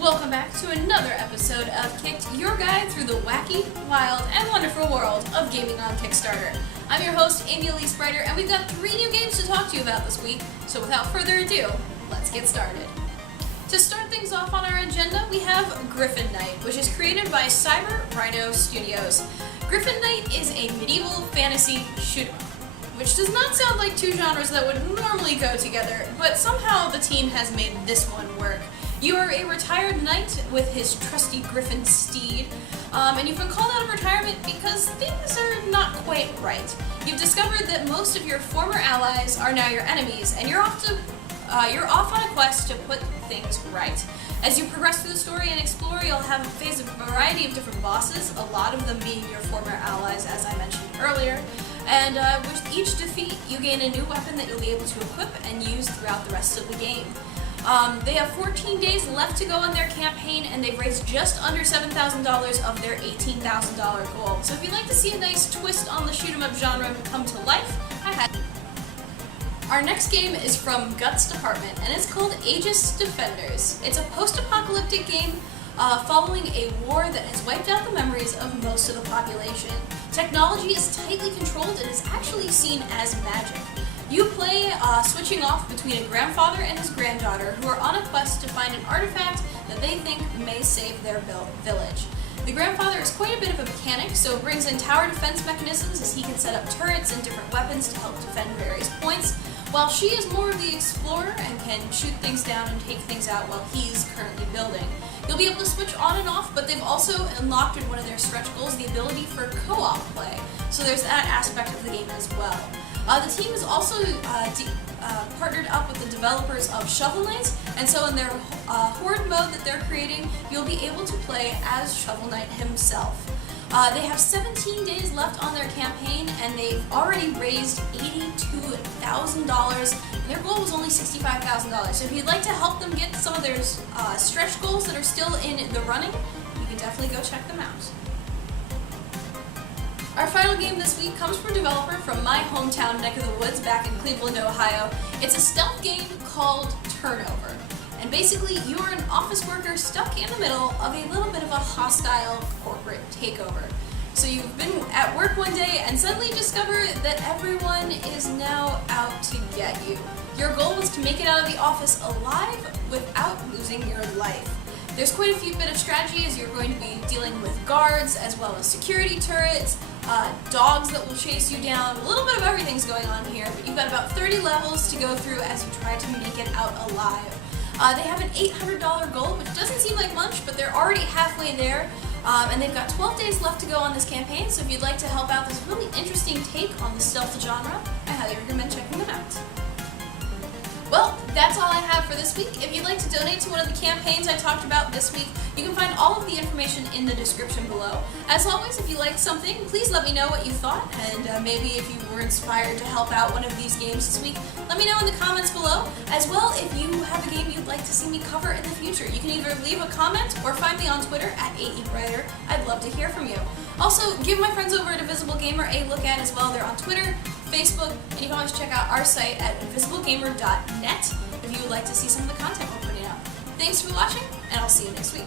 Welcome back to another episode of Kicked, your guide through the wacky, wild, and wonderful world of gaming on Kickstarter. I'm your host, Amy Elise Brighter, and we've got 3 new games to talk to you about this week, so without further ado, let's get started. To start things off on our agenda, we have Griffin Knight, which is created by Cyber Rhino Studios. Griffin Knight is a medieval fantasy shoot 'em up, which does not sound like two genres that would normally go together, but somehow the team has made this one work. You are a retired knight with his trusty Griffin steed, and you've been called out of retirement because things are not quite right. You've discovered that most of your former allies are now your enemies, and you're off on a quest to put things right. As you progress through the story and explore, you'll have face a variety of different bosses, a lot of them being your former allies, as I mentioned earlier, and with each defeat, you gain a new weapon that you'll be able to equip and use throughout the rest of the game. They have 14 days left to go on their campaign, and they've raised just under $7,000 of their $18,000 goal. So if you'd like to see a nice twist on the shoot 'em up genre come to life, I had. Our next game is from Guts Department, and it's called Aegis Defenders. It's a post-apocalyptic game following a war that has wiped out the memories of most of the population. Technology is tightly controlled and is actually seen as magic. You play switching off between a grandfather and his granddaughter who are on a quest to find an artifact that they think may save their village. The grandfather is quite a bit of a mechanic, so brings in tower defense mechanisms as he can set up turrets and different weapons to help defend various points, while she is more of the explorer and can shoot things down and take things out while he's currently building. You'll be able to switch on and off, but they've also unlocked in one of their stretch goals the ability for co-op play, so there's that aspect of the game as well. The team is also partnered up with the developers of Shovel Knight, and so in their Horde mode that they're creating, you'll be able to play as Shovel Knight himself. They have 17 days left on their campaign, and they've already raised $82,000, and their goal was only $65,000. So if you'd like to help them get some of their stretch goals that are still in the running, you can definitely go check them out. Our final game this week comes from a developer from my hometown neck of the woods back in Cleveland, Ohio. It's a stealth game called Turnover. And basically, you are an office worker stuck in the middle of a little bit of a hostile corporate takeover. So you've been at work one day and suddenly discover that everyone is now out to get you. Your goal was to make it out of the office alive without losing your life. There's quite a few bit of strategy as you're going to be dealing with guards as well as security turrets, dogs that will chase you down, a little bit of everything's going on here, but you've got about 30 levels to go through as you try to make it out alive. They have an $800 goal, which doesn't seem like much, but they're already halfway there, and they've got 12 days left to go on this campaign, so if you'd like to help out this really interesting take on the stealth genre, I highly recommend checking them out. Well, that's all I have for this week. If you'd like to donate to one of the campaigns I talked about this week, you can find all of the information in the description below. As always, if you liked something, please let me know what you thought, and maybe if you were inspired to help out one of these games this week, let me know in the comments below. As well, if you have a game you'd like to see me cover in the future, you can either leave a comment or find me on Twitter at @AEBrighter. I'd love to hear from you. Also, give my friends over at Invisible Gamer a look at as well. They're on Twitter, Facebook, and you can always check out our site at invisiblegamer.net if you would like to see some of the content we're putting out. Thanks for watching, and I'll see you next week.